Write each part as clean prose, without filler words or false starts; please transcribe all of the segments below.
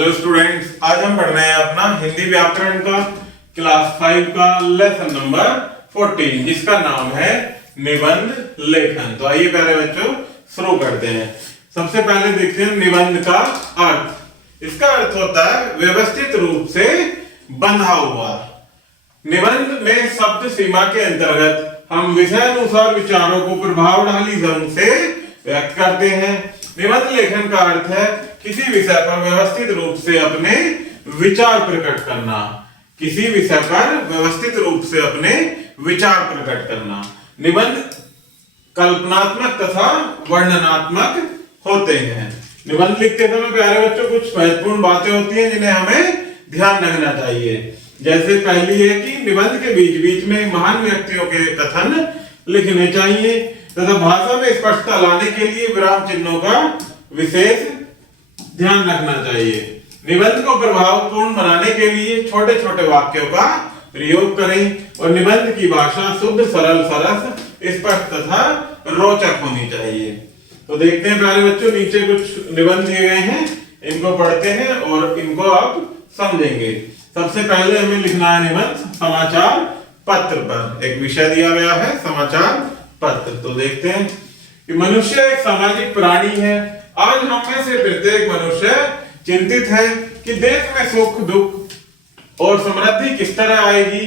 Hello students, आज हम पढ़ रहे हैं अपना हिंदी व्याकरण का क्लास 5 का लेसन नंबर 14 जिसका नाम है निबंध लेखन। तो आइए प्यारे बच्चों शुरू करते हैं। सबसे पहले देखते हैं निबंध का अर्थ। इसका अर्थ होता है व्यवस्थित रूप से बंधा हुआ। निबंध में शब्द सीमा के अंतर्गत हम विषय अनुसार विचारों को प्रभावशाली ढंग से व्यक्त करते हैं। निबंध लेखन का अर्थ है किसी विषय पर व्यवस्थित रूप से अपने विचार प्रकट करना। किसी विषय पर व्यवस्थित रूप से अपने विचार प्रकट करना। निबंध कल्पनात्मक तथा वर्णनात्मक होते हैं। निबंध लिखते समय प्यारे बच्चों कुछ महत्वपूर्ण बातें होती हैं जिन्हें हमें ध्यान रखना चाहिए। जैसे पहली है कि निबंध के बीच बीच में महान व्यक्तियों के कथन लिखने चाहिए तथा भाषा में स्पष्टता लाने के लिए विराम चिन्हों का विशेष ध्यान रखना चाहिए। निबंध को प्रभावपूर्ण बनाने के लिए छोटे छोटे वाक्यों का प्रयोग करें और निबंध की भाषा शुद्ध, सरल, सरस, स्पष्ट तथा रोचक होनी चाहिए। तो देखते हैं प्यारे बच्चों, नीचे कुछ निबंध दिए गए हैं, इनको पढ़ते हैं और इनको आप समझेंगे। सबसे पहले हमें लिखना है निबंध समाचार पत्र पर। एक विषय दिया गया है समाचार पत्र। तो देखते हैं कि मनुष्य एक सामाजिक प्राणी है। आज हम में से प्रत्येक मनुष्य चिंतित है कि देश में सुख, दुख और समृद्धि किस तरह आएगी।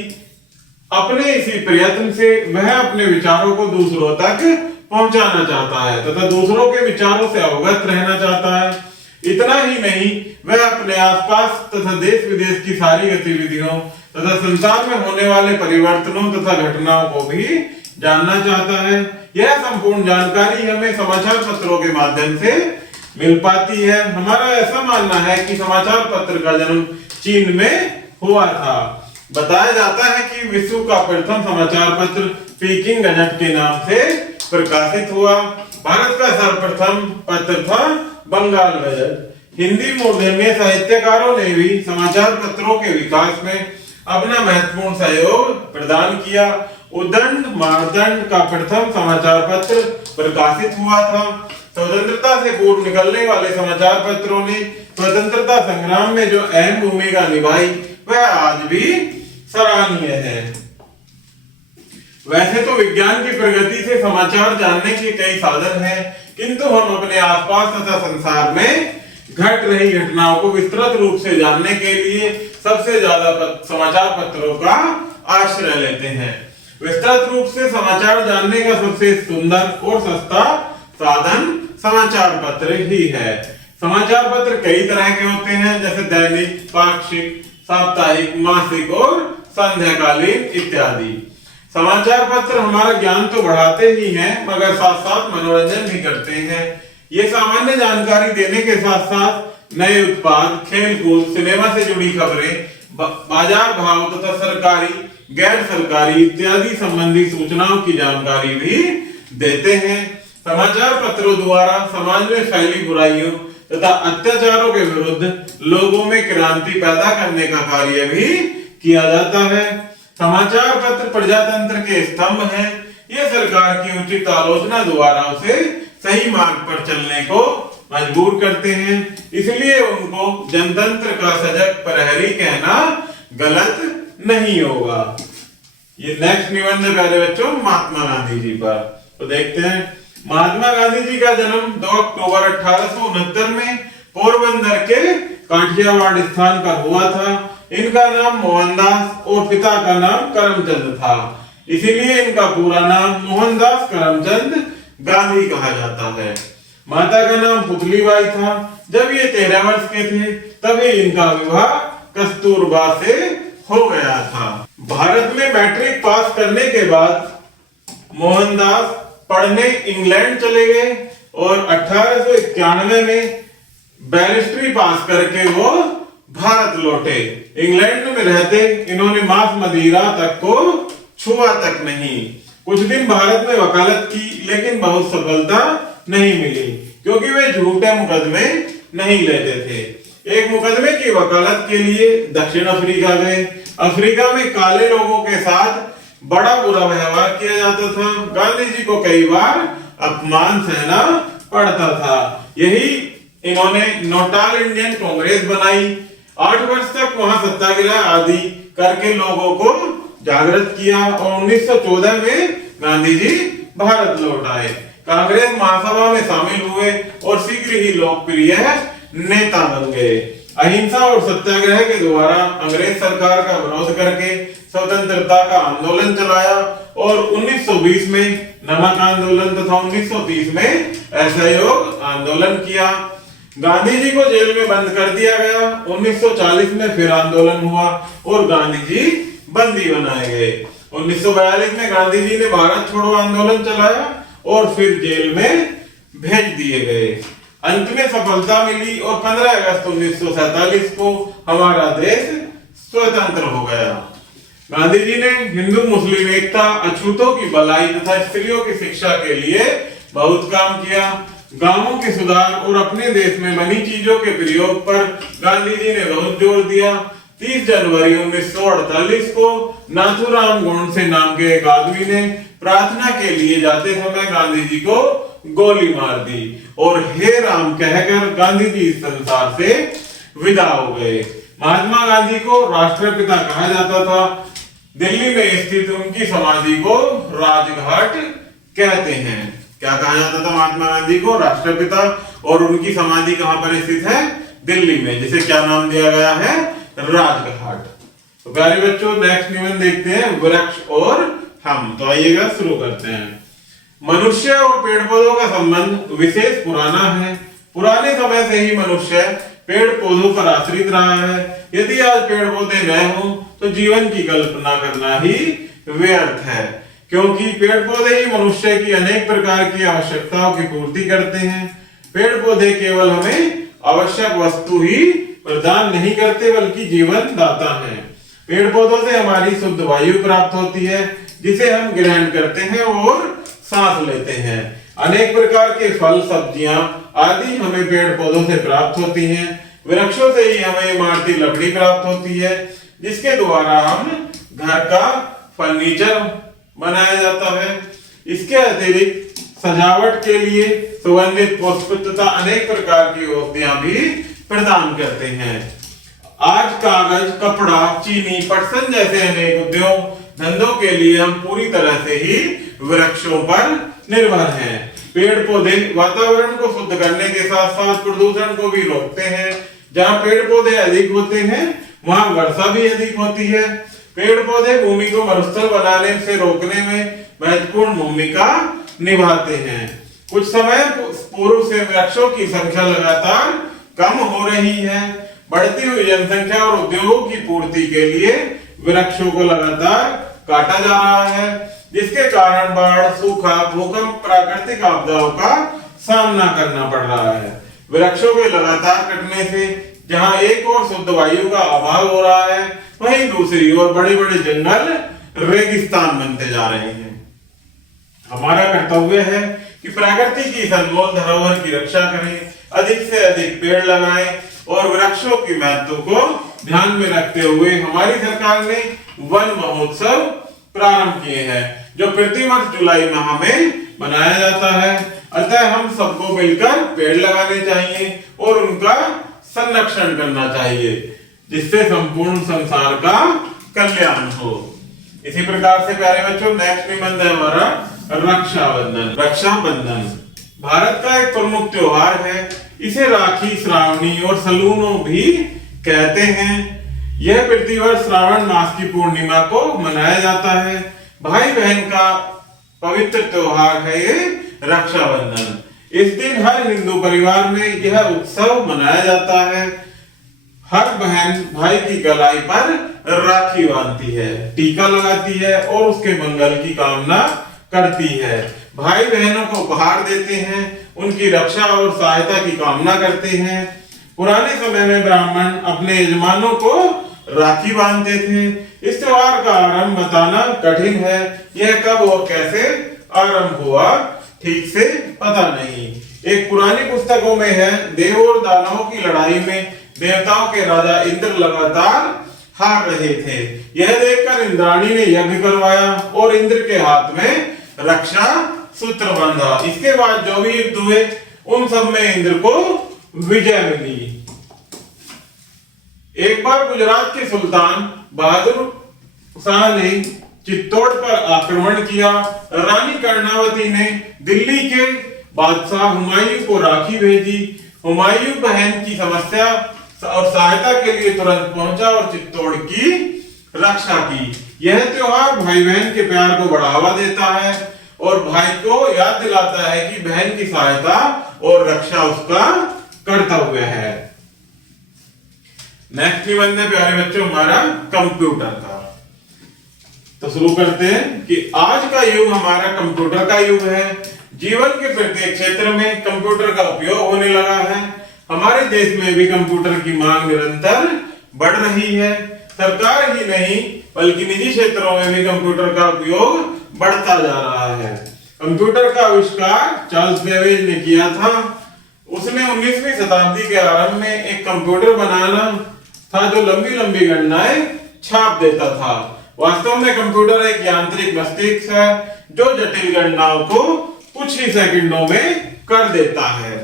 अपने इसी प्रयत्न से वह अपने विचारों को दूसरों तक पहुंचाना चाहता है तथा दूसरों के विचारों से अवगत रहना चाहता है। इतना ही नहीं, वह अपने आसपास तथा देश विदेश की सारी गतिविधियों तथा संसार में होने वाले परिवर्तनों तथा घटनाओं को भी जानना चाहता है। यह संपूर्ण जानकारी हमें समाचार पत्रों के माध्यम से मिल पाती है। हमारा ऐसा मानना है कि समाचार पत्र का जन्म चीन में हुआ था। बताया जाता है कि विश्व का प्रथम समाचार पत्र पीकिंग गजट के नाम से प्रकाशित हुआ। भारत का सर्वप्रथम पत्र था बंगाल गजट। हिंदी मूर्धन्य साहित्यकारों ने भी समाचार पत्रों के विकास में अपना महत्वपूर्ण सहयोग प्रदान किया। उद्दंड मानदंड का प्रथम समाचार पत्र प्रकाशित हुआ था। स्वतंत्रता से पूर्व निकलने वाले समाचार पत्रों ने स्वतंत्रता संग्राम में जो अहम भूमिका निभाई वह आज भी सराहनीय है। वैसे तो विज्ञान की प्रगति से समाचार जानने के कई साधन हैं, किंतु हम अपने आसपास तथा संसार में घट रही घटनाओं को विस्तृत रूप से जानने के लिए सबसे ज्यादा समाचार पत्रों का आश्रय लेते हैं। विस्तृत रूप से समाचार जानने का सबसे सुंदर और सस्ता साधन समाचार पत्र ही है। समाचार पत्र कई तरह के होते हैं, जैसे दैनिक, पाक्षिक, साप्ताहिक, मासिक और संध्याकालीन इत्यादि। समाचार पत्र हमारा ज्ञान तो बढ़ाते ही हैं, मगर साथ साथ मनोरंजन भी करते हैं। ये सामान्य जानकारी देने के साथ साथ नए उत्पाद, खेल कूद, सिनेमा से जुड़ी खबरें, बाजार भाव तथा सरकारी, गैर सरकारी इत्यादि संबंधी सूचनाओं की जानकारी भी देते हैं। समाचार पत्रों द्वारा समाज में फैली बुराइयों तथा अत्याचारों के विरुद्ध लोगों में क्रांति पैदा करने का कार्य भी किया जाता है। समाचार पत्र प्रजातंत्र के स्तंभ हैं। ये सरकार की उचित आलोचना द्वारा उसे सही मार्ग पर चलने को मजबूर करते हैं, इसलिए उनको जनतंत्र का सजग प्रहरी कहना गलत नहीं होगा। ये नेक्स्ट निबंध है प्यारे बच्चों महात्मा गांधी जी पर। तो देखते हैं, महात्मा गांधी जी का जन्म 2 अक्टूबर 1869 में पोरबंदर के काठियावाड़ स्थान पर हुआ था। इनका नाम मोहनदास और पिता का नाम करमचंद था, इसीलिए इनका पूरा नाम मोहनदास करमचंद गांधी कहा जाता है। माता का नाम पुतलीबाई था। जब ये 13 वर्ष के थे तभी इनका विवाह कस्तूरबा से हो गया था। भारत में मैट्रिक पास करने के बाद मोहनदास पढ़ने इंग्लैंड चले गए और 1891 में बैरिस्ट्री पास करके वो भारत लौटे। इंग्लैंड में रहते इन्होंने मांस मदिरा तक को छुआ तक नहीं। कुछ दिन भारत में वकालत की, लेकिन बहुत सफलता नहीं मिली क्योंकि वे झूठे मुकदमे नहीं लेते थे। एक मुकदमे की वकालत के लिए दक्षिण अफ्रीका गए। अफ्रीका में काले लोगों के साथ बड़ा बुरा व्यवहार किया जाता था। गांधी जी को कई बार अपमान सहना पड़ता था। यही इन्होंने नौटाल इंडियन कांग्रेस बनाई। 8 वर्ष तक वहां सत्याग्रह आदि करके लोगों को जागृत किया और 1914 में गांधी जी भारत लौट आए। कांग्रेस महासभा में शामिल हुए और शीघ्र ही लोकप्रिय नेता बन गए। अहिंसा और सत्याग्रह के द्वारा अंग्रेज सरकार का विरोध करके स्वतंत्रता का आंदोलन चलाया और 1920 में नमक आंदोलन तथा 1930 में असहयोग आंदोलन किया। गांधी जी को जेल में बंद कर दिया गया। 1940 में फिर आंदोलन हुआ और गांधी जी बंदी बनाए गए। 1942 में गांधी जी ने भारत छोड़ो आंदोलन चलाया और फिर जेल में भेज दिए गए। अंत में सफलता मिली और 15 अगस्त 1947 को हमारा देश स्वतंत्र हो गया। गांधी जी ने हिंदू मुस्लिम एकता, अछूतों की भलाई तथा स्त्रियों की शिक्षा के लिए बहुत काम किया। गांवों के सुधार और अपने देश में बनी चीजों के प्रयोग पर गांधी जी ने बहुत जोर दिया। 30 जनवरी 1948 को नाथूराम गोडसे नाम के एक आदमी ने प्रार्थना के लिए जाते समय गांधी जी को गोली मार दी और हे राम कहकर गांधी जी इस संसार से विदा हो गए। महात्मा गांधी को राष्ट्रपिता कहा जाता था। दिल्ली में स्थित उनकी समाधि को राजघाट कहते हैं। क्या कहा जाता था महात्मा गांधी को? राष्ट्रपिता। और उनकी समाधि कहां पर स्थित है? दिल्ली में, जिसे क्या नाम दिया गया है? राजघाट। तो प्यारे बच्चों, नेक्स्ट निबंध देखते हैं, वृक्ष और हम। तो आइएगा शुरू करते हैं। मनुष्य और पेड़ पौधों का संबंध विशेष पुराना है। पुराने समय से ही मनुष्य पेड़ पौधों पर आश्रित रहा है। यदि आज पेड़ पौधे न हो तो जीवन की कल्पना करना ही व्यर्थ है, क्योंकि पेड़ पौधे ही मनुष्य की अनेक प्रकार की आवश्यकताओं की पूर्ति करते हैं। पेड़ पौधे केवल हमें आवश्यक वस्तु ही प्रदान नहीं करते बल्कि जीवन दाता है। पेड़ पौधों से हमारी शुद्ध वायु प्राप्त होती है, जिसे हम ग्रहण करते हैं और सांस लेते हैं। अनेक प्रकार के फल, सब्जियां आदि हमें पेड़ पौधों से प्राप्त होती हैं। वृक्षों से ही हमें इमारती लकड़ी प्राप्त होती है, जिसके द्वारा हम घर का फर्नीचर बनाया जाता है। इसके अतिरिक्त सजावट के लिए सुगंधित पुष्प तथा अनेक प्रकार की औषधियां भी प्रदान करते हैं। आज कागज, कपड़ा, चीनी, पटसन जैसे अनेक उद्योग धंधों के लिए हम पूरी तरह से ही वृक्षों पर निर्भर हैं। पेड़ पौधे वातावरण को शुद्ध करने के साथ साथ प्रदूषण को भी रोकते हैं। जहाँ पेड़ पौधे अधिक होते हैं वहाँ वर्षा भी अधिक होती है। पेड़ पौधे भूमि को मरुस्थल बनाने से रोकने में महत्वपूर्ण भूमिका निभाते हैं। कुछ समय पूर्व से वृक्षों की संख्या लगातार कम हो रही है। बढ़ती हुई जनसंख्या और उद्योगों की पूर्ति के लिए वृक्षों को लगातार काटा जा रहा है, जिसके कारण बाढ़, सूखा, भूकंप, प्राकृतिक आपदाओं का सामना करना पड़ रहा है। वृक्षों के लगातार कटने से जहां एक और शुद्ध वायु का अभाव हो रहा है, वहीं दूसरी ओर बड़े बड़े जंगल रेगिस्तान बनते जा रहे हैं। हमारा कर्तव्य है कि प्रकृति की इस अनमोल धरोहर की रक्षा करें, अधिक से अधिक पेड़ लगाएं और वृक्षों की महत्व को ध्यान में रखते हुए हमारी सरकार ने वन महोत्सव प्रारंभ किए हैं, जो प्रतिवर्ष जुलाई माह में मनाया जाता है। अतः हम सबको मिलकर पेड़ लगाने चाहिए और उनका संरक्षण करना चाहिए, जिससे संपूर्ण संसार का कल्याण हो। इसी प्रकार से प्यारे बच्चों, नेक्स्ट निबंध है हमारा रक्षाबंधन। रक्षाबंधन भारत का एक प्रमुख त्योहार है। इसे राखी, श्रावणी और सलूनो भी कहते हैं। यह प्रतिवर्ष श्रावण मास की पूर्णिमा को मनाया जाता है। भाई बहन का पवित्र त्योहार है ये रक्षाबंधन। इस दिन हर हिंदू परिवार में यह उत्सव मनाया जाता है। हर बहन भाई की कलाई पर राखी बांधती है, टीका लगाती है और उसके मंगल की कामना करती है। भाई बहनों को उपहार देते हैं, उनकी रक्षा और सहायता की कामना करते हैं। पुराने समय में ब्राह्मण अपने यजमानों को राखी बांधते थे। इस त्योहार का आरंभ बताना कठिन है। यह कब और कैसे आरंभ हुआ ठीक से पता नहीं। एक पुरानी पुस्तकों में है, देव और दानवों की लड़ाई में देवताओं के राजा इंद्र लगातार हार रहे थे। यह देखकर इंद्राणी ने यज्ञ करवाया और इंद्र के हाथ में रक्षा सूत्र बांधा। इसके बाद जो भी युद्ध हुए उन सब में इंद्र को विजय मिली। एक बार गुजरात के सुल्तान बहादुर शाह ने चित्तौड़ पर आक्रमण किया। रानी कर्णावती ने दिल्ली के बादशाह हुमायूं को राखी भेजी। हुमायूं बहन की समस्या और सहायता के लिए तुरंत पहुंचा और चित्तौड़ की रक्षा की। यह त्योहार भाई बहन के प्यार को बढ़ावा देता है और भाई को याद दिलाता है कि बहन की सहायता और रक्षा उसका कर्तव्य है। नेक्स्ट निबंध है प्यारे बच्चों हमारा कंप्यूटर का। तो शुरू करते हैं कि आज का युग हमारा कंप्यूटर का युग है। जीवन के प्रत्येक क्षेत्र में कंप्यूटर का उपयोग होने लगा है। हमारे देश में भी कंप्यूटर की मांग निरंतर बढ़ रही है। सरकार ही नहीं बल्कि निजी क्षेत्रों में भी कंप्यूटर का उपयोग बढ़ता जा रहा है। कंप्यूटर का आविष्कार चार्ल्स बेबेज ने किया था। उसने 19वीं शताब्दी के आरंभ में एक कंप्यूटर बनाना था जो लंबी लंबी गणनाएं छाप देता था। वास्तव में कंप्यूटर एक यांत्रिक मस्तिष्क है जो जटिल गणनाओं को कुछ ही सेकंडों में कर देता है।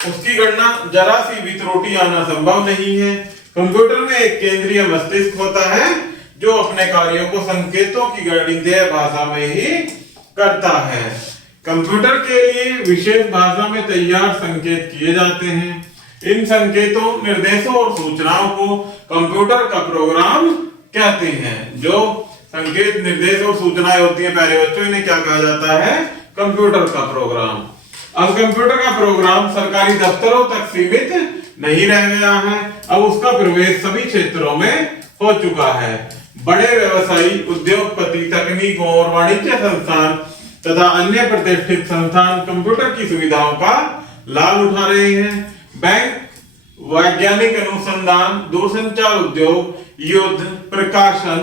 उसकी गणना जरा सी भी त्रुटि आना संभव नहीं है। कंप्यूटर में एक केंद्रीय मस्तिष्क होता है जो अपने कार्यों को संकेतों की गणितीय भाषा में ही करता है। कंप्यूटर के लिए विशेष भाषा में तैयार संकेत किए जाते हैं। इन संकेतों, निर्देशों और सूचनाओं को कंप्यूटर का प्रोग्राम कहते हैं। जो संकेत, निर्देश और सूचनाएं होती हैं प्यारे बच्चों, इन्हें क्या कहा जाता है? कंप्यूटर का प्रोग्राम। अब कंप्यूटर का प्रोग्राम सरकारी दफ्तरों तक सीमित नहीं रह गया है। अब उसका प्रवेश सभी क्षेत्रों में हो चुका है। बड़े व्यवसायी, उद्योगपति, तकनीकों और वाणिज्य संस्थान तथा अन्य प्रतिष्ठित संस्थान कंप्यूटर की सुविधाओं का लाभ उठा रहे हैं। बैंक, वैज्ञानिक अनुसंधान, दूरसंचार उद्योग, युद्ध, प्रकाशन,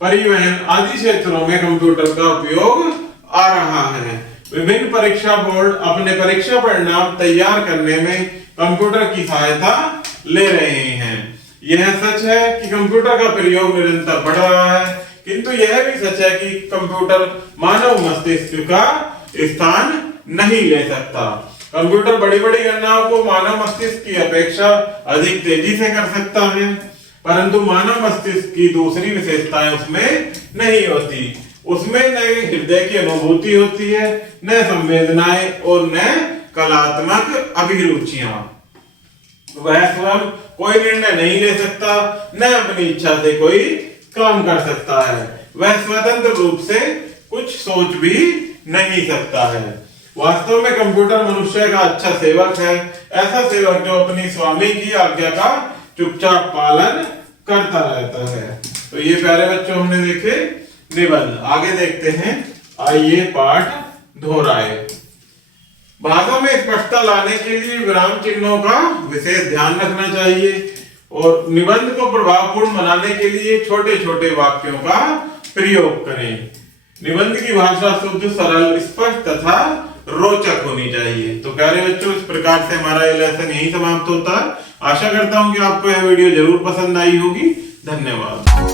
परिवहन आदि क्षेत्रों में कंप्यूटर का उपयोग आ रहा है। विभिन्न परीक्षा बोर्ड अपने परीक्षा परिणाम तैयार करने में कंप्यूटर की सहायता ले रहे हैं। यह सच है कि कंप्यूटर का प्रयोग निरंतर बढ़ रहा है, किंतु यह भी सच है कि कंप्यूटर मानव मस्तिष्क का स्थान नहीं ले सकता। कंप्यूटर बड़ी बड़ी गणनाओं को मानव मस्तिष्क की अपेक्षा अधिक तेजी से कर सकता है, परंतु मानव मस्तिष्क की दूसरी विशेषताएं उसमें नहीं होती। उसमें न हृदय की अनुभूति होती है, न संवेदनाएं और न कलात्मक अभिरुचियां। वह स्वयं कोई निर्णय नहीं ले सकता, न अपनी इच्छा से कोई काम कर सकता है। वह स्वतंत्र रूप से कुछ सोच भी नहीं सकता है। वास्तव में कंप्यूटर मनुष्य का अच्छा सेवक है, ऐसा सेवक जो अपनी स्वामी की आज्ञा का चुपचाप पालन करता रहता है। तो ये प्यारे बच्चों हमने देखे निबंध। आगे देखते हैं, आइए पाठ दोहराए। भाषा में स्पष्टता लाने के लिए विराम चिन्हों का विशेष ध्यान रखना चाहिए और निबंध को प्रभावपूर्ण बनाने के लिए छोटे छोटे वाक्यों का प्रयोग करें। निबंध की भाषा शुद्ध, सरल, स्पष्ट तथा रोचक होनी चाहिए। तो प्यारे बच्चों, इस प्रकार से हमारा ये लेसन यही समाप्त होता है। आशा करता हूं कि आपको यह वीडियो जरूर पसंद आई होगी। धन्यवाद।